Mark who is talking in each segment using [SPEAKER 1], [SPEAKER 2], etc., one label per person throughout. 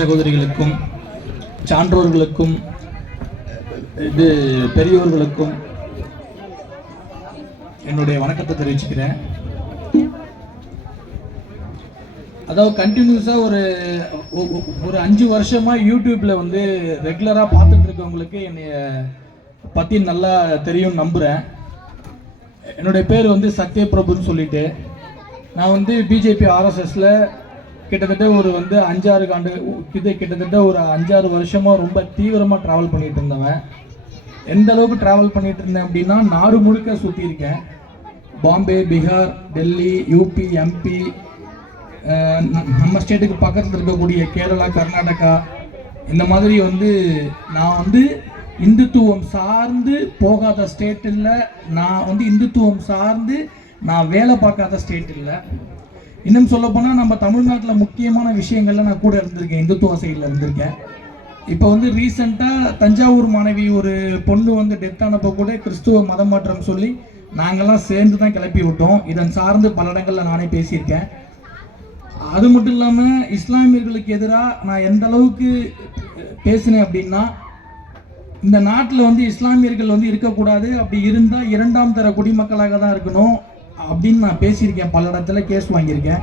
[SPEAKER 1] சகோதரிகளுக்கும் சான்றோர்களுக்கும் இது பெரியோர்களுக்கும் என்னுடைய வணக்கத்தை தெரிவிச்சுக்கிறேன். அதாவது கண்டினியூஸாக ஒரு ஒரு அஞ்சு வருஷமாக யூடியூப்பில் வந்து ரெகுலராக பார்த்துட்டு இருக்கவங்களுக்கு என்னைய பற்றி நல்லா தெரியும் நம்புகிறேன் என்னுடைய பேர் வந்து சத்யபிரபுன்னு சொல்லிட்டு நான் வந்து பிஜேபி ஆர்எஸ்எஸில் கிட்டத்தட்ட ஒரு வந்து அஞ்சாறு ஆண்டு இது கிட்டத்தட்ட ஒரு அஞ்சாறு வருஷமாக ரொம்ப தீவிரமாக ட்ராவல் பண்ணிட்டு இருந்தவன். எந்த அளவுக்கு ட்ராவல் பண்ணிட்டு இருந்தேன் அப்படின்னா நாடு முழுக்க சுற்றியிருக்கேன் பாம்பே பீகார் டெல்லி யூபி எம்பி நம்ம ஸ்டேட்டுக்கு பக்கத்தில் இருக்கக்கூடிய கேரளா கர்நாடகா இந்த மாதிரி வந்து நான் வந்து இந்துத்துவம் சார்ந்து போகாத ஸ்டேட் இல்லை. நான் வந்து இந்துத்துவம் சார்ந்து நான் வேலை பார்க்காத ஸ்டேட் இல்லை. இன்னும் சொல்லப்போனால் நம்ம தமிழ்நாட்டில் முக்கியமான விஷயங்கள்ல நான் கூட இருந்திருக்கேன். இந்துத்துவ சைடில் இருந்திருக்கேன். இப்போ வந்து ரீசெண்டாக தஞ்சாவூர் மாணவி ஒரு பொண்ணு வந்து டெத் ஆனப்போ கூட கிறிஸ்துவ மதம் மாற்றம் சொல்லி நாங்கள்லாம் சேர்ந்து தான் கிளப்பி விட்டோம் இதன் சார்ந்து பல இடங்களில் நானே பேசியிருக்கேன். அது மட்டும் இல்லாமல் இஸ்லாமியர்களுக்கு எதிராக நான் எந்த அளவுக்கு பேசினேன் அப்படின்னா இந்த நாட்டில் வந்து இஸ்லாமியர்கள் வந்து இருக்கக்கூடாது. அப்படி இருந்தால் இரண்டாம் தர குடிமக்களாக தான் இருக்கணும். அப்படின்னு நான் பேசியிருக்கேன். பல இடத்துல கேஸ் வாங்கியிருக்கேன்.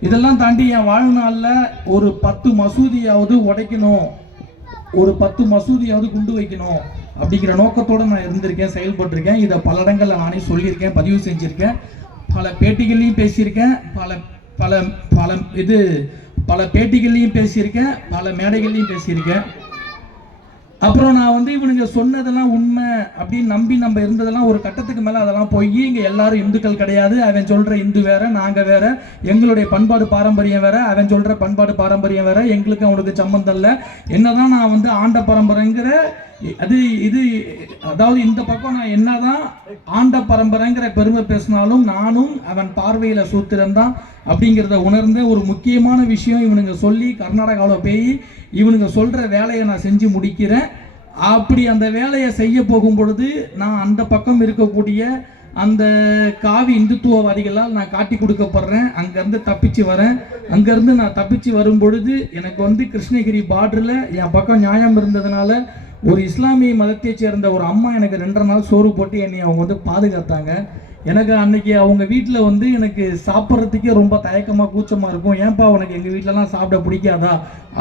[SPEAKER 1] இதெல்லாம் தாண்டி என் வாழ்நாளில் ஒரு பத்து மசூதியாவது உடைக்கணும். ஒரு பத்து மசூதியாவது குண்டு வைக்கணும் அப்படிங்கிற நோக்கத்தோடு நான் இருந்திருக்கேன் செயல்பட்டிருக்கேன். இதை பல இடங்களில் நானே சொல்லியிருக்கேன் பதிவு செஞ்சுருக்கேன். பல பேட்டிகள்லையும் பேசியிருக்கேன். பல பல பல இது பல பேட்டிகள்லையும் பேசியிருக்கேன். பல மேடைகள்லையும் பேசியிருக்கேன். அப்புறம் நான் வந்து இவனுங்க சொன்னதெல்லாம் உண்மை அப்படின்னு நம்பி நம்ம இருந்ததெல்லாம் ஒரு கட்டத்துக்கு மேலே அதெல்லாம் போய் இங்கே எல்லாரும் இந்துக்கள் கிடையாது. அவன் சொல்கிற இந்து வேற நாங்கள் வேற. எங்களுடைய பண்பாடு பாரம்பரியம் வேற அவன் சொல்கிற பண்பாடு பாரம்பரியம் வேற. எங்களுக்கு அவனுக்கு சம்மந்தம் இல்லை. என்னதான் நான் வந்து ஆண்ட பரம்பரைங்கிற அது இது அதாவது இந்த பக்கம் நான் என்னதான் ஆண்ட பரம்பரைங்கிற பெருமை பேசினாலும் நானும் அவன் பார்வையில் சூத்திரம் தான் அப்படிங்கிறத உணர்ந்த ஒரு முக்கியமான விஷயம் இவனுங்க சொல்லி கர்நாடகாவில் போய் இவனுங்க சொல்கிற வேலையை நான் செஞ்சு முடிக்கிறேன். அப்படி அந்த வேலையை செய்ய போகும் பொழுது நான் அந்த பக்கம் இருக்கக்கூடிய அந்த காவி இந்துத்துவவாதிகளால் நான் காட்டி கொடுக்கப்படுறேன். அங்கேருந்து தப்பிச்சு வரேன். அங்கேருந்து நான் தப்பிச்சு வரும் பொழுது எனக்கு வந்து கிருஷ்ணகிரி பார்டரில் என் பக்கம் நியாயம் இருந்ததுனால ஒரு இஸ்லாமிய மதத்தைச் சேர்ந்த ஒரு அம்மா எனக்கு ரெண்டரை நாள் சோறு போட்டு என்னை அவங்க வந்து பாதுகாத்தாங்க. எனக்கு அன்னைக்கு அவங்க வீட்டில் வந்து எனக்கு சாப்பிட்றதுக்கே ரொம்ப தயக்கமாக கூச்சமாக இருக்கும். ஏன்பா உனக்கு எங்கள் வீட்டிலலாம் சாப்பிட பிடிக்காதா?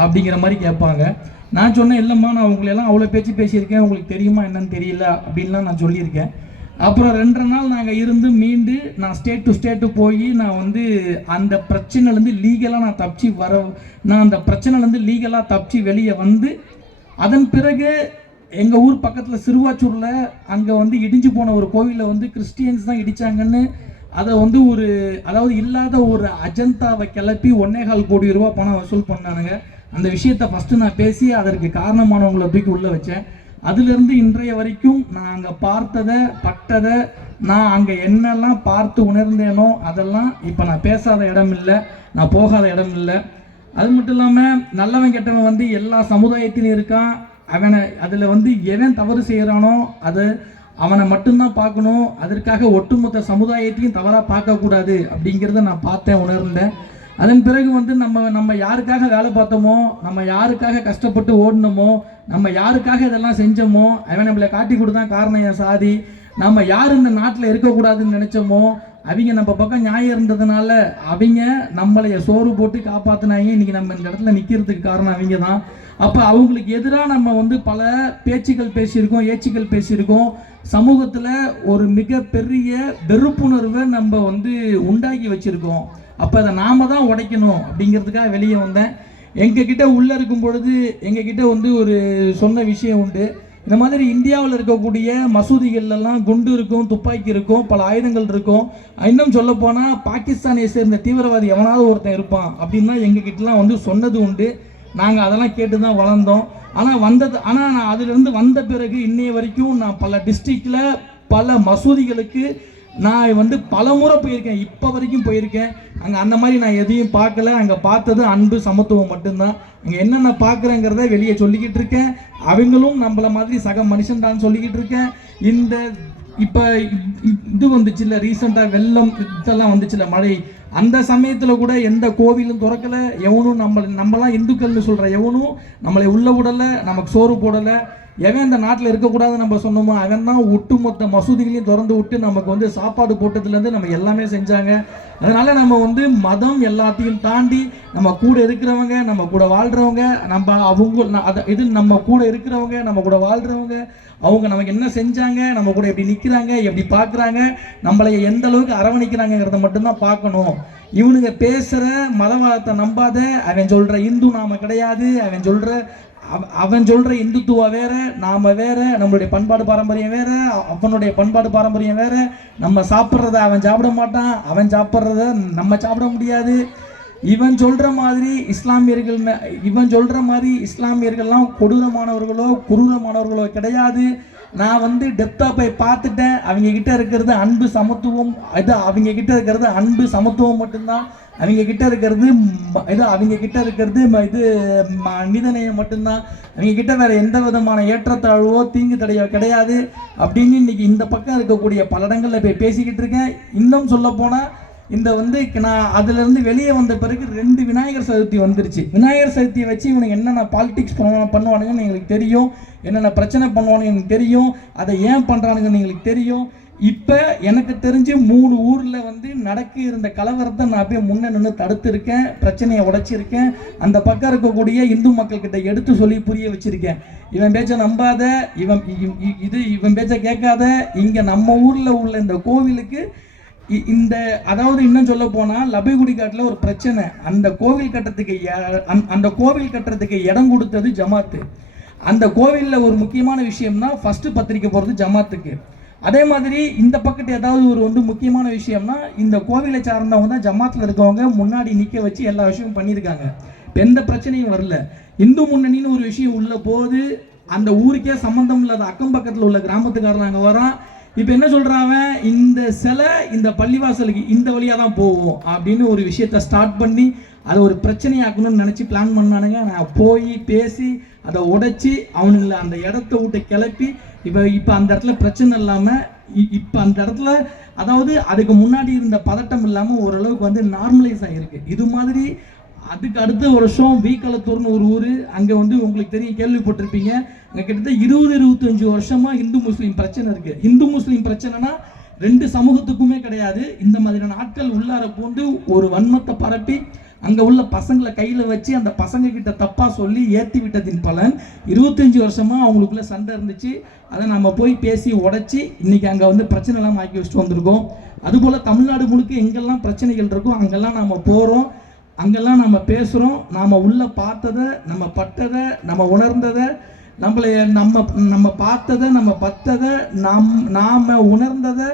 [SPEAKER 1] அப்படிங்கிற மாதிரி கேட்பாங்க. நான் சொன்னேன் இல்லைம்மா நான் உங்களெல்லாம் அவ்வளோ பேச்சு பேசியிருக்கேன். உங்களுக்கு தெரியுமா என்னன்னு தெரியல அப்படின்லாம் நான் சொல்லியிருக்கேன். அப்புறம் ரெண்டரை நாள் நாங்கள் இருந்து மீண்டு நான் ஸ்டேட் டு ஸ்டேட்டு போய் நான் வந்து அந்த பிரச்சனைலேருந்து லீகலாக நான் தப்பிச்சு வர நான் அந்த பிரச்சனைலேருந்து லீகலாக தப்பிச்சு வெளியே வந்து அதன் பிறகு எங்கள் ஊர் பக்கத்தில் சிறுவாச்சூரில் அங்கே வந்து இடிஞ்சு போன ஒரு கோவிலில் வந்து கிறிஸ்டியன்ஸ் தான் இடிச்சாங்கன்னு அதை வந்து ஒரு அதாவது இல்லாத ஒரு அஜந்தாவை கிளப்பி ஒன்னேகால் கோடி ரூபா பணம் வசூல் பண்ணானுங்க. அந்த விஷயத்தை ஃபஸ்ட்டு நான் பேசி அதற்கு காரணமானவங்களை தூக்கி உள்ளே வச்சேன். அதிலிருந்து இன்றைய வரைக்கும் நான் அங்கே பார்த்ததை பட்டதை நான் அங்கே என்னெல்லாம் பார்த்து உணர்ந்தேனோ அதெல்லாம் இப்போ நான் பேசாத இடம் இல்லை நான் போகாத இடம் இல்லை அது மட்டும் இல்லாமல் நல்லவன் கெட்டவன் வந்து எல்லா சமுதாயத்திலும் இருக்கான். அவனை அதில் வந்து எவன் தவறு செய்கிறானோ அது அவனை மட்டும்தான் பார்க்கணும். அதற்காக ஒட்டுமொத்த சமுதாயத்தையும் தவறாக பார்க்கக்கூடாது அப்படிங்கிறத நான் பார்த்தேன் உணர்ந்தேன். அதன் பிறகு வந்து நம்ம நம்ம யாருக்காக வேலை பார்த்தோமோ நம்ம யாருக்காக கஷ்டப்பட்டு ஓடினோமோ நம்ம யாருக்காக இதெல்லாம் செஞ்சோமோ அவன் நம்மளை காட்டி கொடுத்தான் காரணம் என் சாதி. நம்ம யார் இந்த நாட்டில் இருக்கக்கூடாதுன்னு நினச்சோமோ அவங்க நம்ம பக்கம் நியாயம் இருந்ததுனால அவங்க நம்மளைய சோறு போட்டு காப்பாற்றினாங்க இன்னைக்கு நம்ம இந்த இடத்துல நிற்கிறதுக்கு காரணம் அவங்க தான். அப்போ அவங்களுக்கு எதிராக நம்ம வந்து பல பேச்சுக்கள் பேசியிருக்கோம் ஏச்சுக்கள் பேசியிருக்கோம். சமூகத்தில் ஒரு மிகப்பெரிய வெறுப்புணர்வை நம்ம வந்து உண்டாக்கி வச்சுருக்கோம். அப்போ அதை நாம தான் உடைக்கணும் அப்படிங்கிறதுக்காக வெளியே வந்தேன். எங்ககிட்ட உள்ளே இருக்கும் பொழுது எங்ககிட்ட வந்து ஒரு சொன்ன விஷயம் உண்டு. இந்த மாதிரி இந்தியாவில் இருக்கக்கூடிய மசூதிகள்லாம் குண்டு இருக்கும் துப்பாக்கி இருக்கும் பல ஆயுதங்கள் இருக்கும். இன்னும் சொல்ல போனால் பாகிஸ்தானை சேர்ந்த தீவிரவாதி எவனாவது ஒருத்தன் இருப்பான் அப்படின்னா எங்ககிட்டலாம் வந்து சொன்னது உண்டு. நாங்கள் அதெல்லாம் கேட்டு தான் வளர்ந்தோம். ஆனால் வந்தது ஆனால் நான் அதிலிருந்து வந்த பிறகு இன்னைய வரைக்கும் நான் பல டிஸ்ட்ரிக்டில் பல மசூதிகளுக்கு நான் வந்து பல முறை போயிருக்கேன். இப்போ வரைக்கும் போயிருக்கேன். அங்கே அந்த மாதிரி நான் எதையும் பார்க்கல. அங்கே பார்த்தது அன்பு சமத்துவம் மட்டும்தான். அங்கே என்னென்ன பார்க்குறேங்கிறத வெளியே சொல்லிக்கிட்டு இருக்கேன். அவங்களும் நம்மள மாதிரி சக மனுஷன்தான் சொல்லிக்கிட்டு இருக்கேன். இந்த இப்போ இது வந்துச்சுல்ல ரீசெண்டாக வெள்ளம் இதெல்லாம் வந்துச்சுல்ல மழை. அந்த சமயத்தில் கூட எந்த கோவிலும் திறக்கலை. எவனும் நம்ம நம்மலாம் இந்துக்கள்னு சொல்கிற எவனும் நம்மளை உள்ள விடலை நமக்கு சோறு போடலை. எவன் இந்த நாட்டில் இருக்கக்கூடாதுன்னு நம்ம சொன்னோமோ அவன் தான் ஒட்டுமொத்த மசூதிகளையும் திறந்து விட்டு நமக்கு வந்து சாப்பாடு போட்டதுலேருந்து நம்ம எல்லாமே செஞ்சாங்க. அதனால் நம்ம வந்து மதம் எல்லாத்தையும் தாண்டி நம்ம கூட இருக்கிறவங்க நம்ம கூட வாழ்கிறவங்க நம்ம அவங்க அதை இது நம்ம கூட இருக்கிறவங்க நம்ம கூட வாழ்கிறவங்க அவங்க நமக்கு என்ன செஞ்சாங்க நம்ம கூட எப்படி நிற்கிறாங்க எப்படி பார்க்குறாங்க நம்மளை எந்த அளவுக்கு அரவணைக்கிறாங்கிறத மட்டும்தான் பார்க்கணும். இவனுங்க பேசுகிற மதவாதத்தை நம்பாத அவன் சொல்கிற இந்து நாம் கிடையாது அவன் சொல்கிற அவன் சொல்கிற இந்துத்துவா வேற நாம் வேற நம்மளுடைய பண்பாடு பாரம்பரியம் வேற அவனுடைய பண்பாடு பாரம்பரியம் வேற. நம்ம சாப்பிட்றத அவன் சாப்பிட மாட்டான் அவன் சாப்பிட்றத நம்ம சாப்பிட முடியாது. இவன் சொல்கிற மாதிரி இஸ்லாமியர்கள் இவன் சொல்கிற மாதிரி இஸ்லாமியர்கள்லாம் கொடூரமானவர்களோ குரூரமானவர்களோ கிடையாது. நான் வந்து டெத்தாக போய் பார்த்துட்டேன். அவங்க கிட்ட இருக்கிறது அன்பு சமத்துவம். இது அவங்க கிட்ட இருக்கிறது அன்பு சமத்துவம் மட்டும்தான். அவங்க கிட்ட இருக்கிறது இது அவங்க கிட்ட இருக்கிறது ம- இது மனிதநேயம் மட்டும்தான். அவங்க கிட்ட வேற எந்த விதமான ஏற்றத்தாழ்வோ தீங்கு தடையோ கிடையாது. அப்படின்னு இன்னைக்கு இந்த பக்கம் இருக்கக்கூடிய பல இடங்களில் போய் பேசிக்கிட்டு இருக்கேன். இன்னும் சொல்ல போனால் இந்த வந்து நான் அதுலேருந்து வெளியே வந்த பிறகு ரெண்டு விநாயகர் சதுர்த்தி வந்துருச்சு. விநாயகர் சதுர்த்தியை வச்சு இவனுக்கு என்னென்ன பாலிடிக்ஸ் பண்ணுவானுங்கன்னு எங்களுக்கு தெரியும். என்னென்ன பிரச்சனை பண்ணுவானுங்க எனக்கு தெரியும். அதை ஏன் பண்ணுறானுங்கன்னு எங்களுக்கு தெரியும். இப்போ எனக்கு தெரிஞ்சு மூணு ஊரில் வந்து நடக்க இருந்த கலவரத்தை நான் அப்படியே முன்ன நின்று தடுத்திருக்கேன். பிரச்சனையை உடைச்சிருக்கேன். அந்த பக்கம் இருக்கக்கூடிய இந்து மக்கள்கிட்ட எடுத்து சொல்லி புரிய வச்சுருக்கேன். இவன் பேச்சை நம்பாத இவன் இ- இது இவன் பேச்சை கேட்காத இங்கே நம்ம ஊரில் உள்ள இந்த கோவிலுக்கு இந்த அதாவது இன்னும் சொல்ல போனால் லபைகுடி ஒரு பிரச்சனை. அந்த கோவில் கட்டுறதுக்கு எ- அந்த- அந்த கோவில் கட்டுறதுக்கு இடம் கொடுத்தது ஜமாத்து. அந்த கோவிலில் ஒரு முக்கியமான விஷயம்னா ஃபஸ்ட்டு பத்திரிக்கை போகிறது ஜமாத்துக்கு. அதே மாதிரி இந்த பக்கத்து ஏதாவது ஒரு வந்து முக்கியமான விஷயம்னா இந்த கோவிலை சார்ந்தவங்க தான் ஜமாத்தில் இருக்கவங்க முன்னாடி நிற்க வச்சு எல்லா விஷயமும் பண்ணியிருக்காங்க. இப்போ எந்த பிரச்சனையும் வரல. இந்து முன்னணின்னு ஒரு விஷயம் உள்ள போது அந்த ஊருக்கே சம்மந்தம் இல்லாத அக்கம் பக்கத்தில் உள்ள கிராமத்துக்காரன் அங்கே வரான். இப்போ என்ன சொல்கிறாங்க இந்த சிலை இந்த பள்ளிவாசலுக்கு இந்த வழியாக தான் போகும் அப்படின்னு ஒரு விஷயத்த ஸ்டார்ட் பண்ணி அதை ஒரு பிரச்சனையாக்கணும்னு நினச்சி பிளான் பண்ணானுங்க. நான் போய் பேசி அதை உடைச்சி அவனுங்களை அந்த இடத்த விட்டு கிளப்பி இப்போ இப்போ அந்த இடத்துல பிரச்சனை இல்லாமல் இப்போ அந்த இடத்துல அதாவது அதுக்கு முன்னாடி இருந்த பதட்டம் இல்லாமல் ஓரளவுக்கு வந்து நார்மலைஸ் ஆகிருக்கு இது மாதிரி அதுக்கு அடுத்த வருஷம் வீக்களத்தூர்னு ஒரு ஊர் அங்கே வந்து உங்களுக்கு தெரியும் கேள்விப்பட்டிருப்பீங்க. அங்கே கிட்டத்தட்ட இருபது இருபத்தஞ்சு வருஷமாக இந்து முஸ்லீம் பிரச்சனை இருக்குது இந்து முஸ்லீம் பிரச்சனைனா ரெண்டு சமூகத்துக்குமே கிடையாது. இந்த மாதிரியான ஆட்கள் உள்ளார பூண்டு ஒரு வன்மத்தை பரப்பி அங்கே உள்ள பசங்களை கையில் வச்சு அந்த பசங்க கிட்ட தப்பாக சொல்லி ஏற்றி விட்டதின் பலன். இருபத்தஞ்சி வருஷமாக அவங்களுக்குள்ள சண்டை இருந்துச்சு. அதை நம்ம போய் பேசி உடச்சி இன்னைக்கு அங்கே வந்து பிரச்சனைலாம் ஆக்கி வச்சுட்டு வந்திருக்கோம். அதுபோல் தமிழ்நாடு முழுக்க எங்கெல்லாம் பிரச்சனைகள் இருக்கோ அங்கெல்லாம் நம்ம போகிறோம் அங்கெல்லாம் நம்ம பேசுகிறோம் நாம் உள்ளே பார்த்ததை நம்ம பட்டதை நம்ம உணர்ந்ததை நம்மளை நம்ம நம்ம பார்த்ததை நம்ம பத்ததை நாம் நாம் உணர்ந்ததை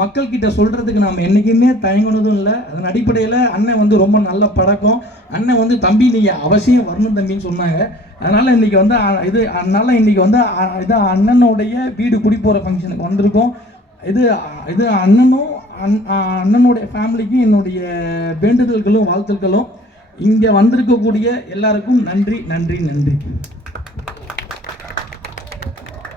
[SPEAKER 1] மக்கள்கிட்ட சொல்கிறதுக்கு நாம் என்றைக்குமே தயங்குனதும் இல்லை. அதன் அடிப்படையில் அண்ணன் வந்து ரொம்ப நல்ல பழக்கம். அண்ணன் வந்து தம்பி நீங்கள் அவசியம் வரணும் தம்பின்னு சொன்னாங்க. அதனால் இன்றைக்கி வந்து இது அதனால் இன்றைக்கி வந்து இது அண்ணனுடைய வீடு குடி போகிற ஃபங்க்ஷனுக்கு வந்திருக்கோம். இது இது அண்ணனும் அண்- அண்ணனுடைய ஃபேமிலிக்கும் என்னுடைய வேண்டுதல்களும் வாழ்த்துக்களும் இங்கே வந்திருக்கக்கூடிய எல்லாருக்கும் நன்றி நன்றி நன்றி.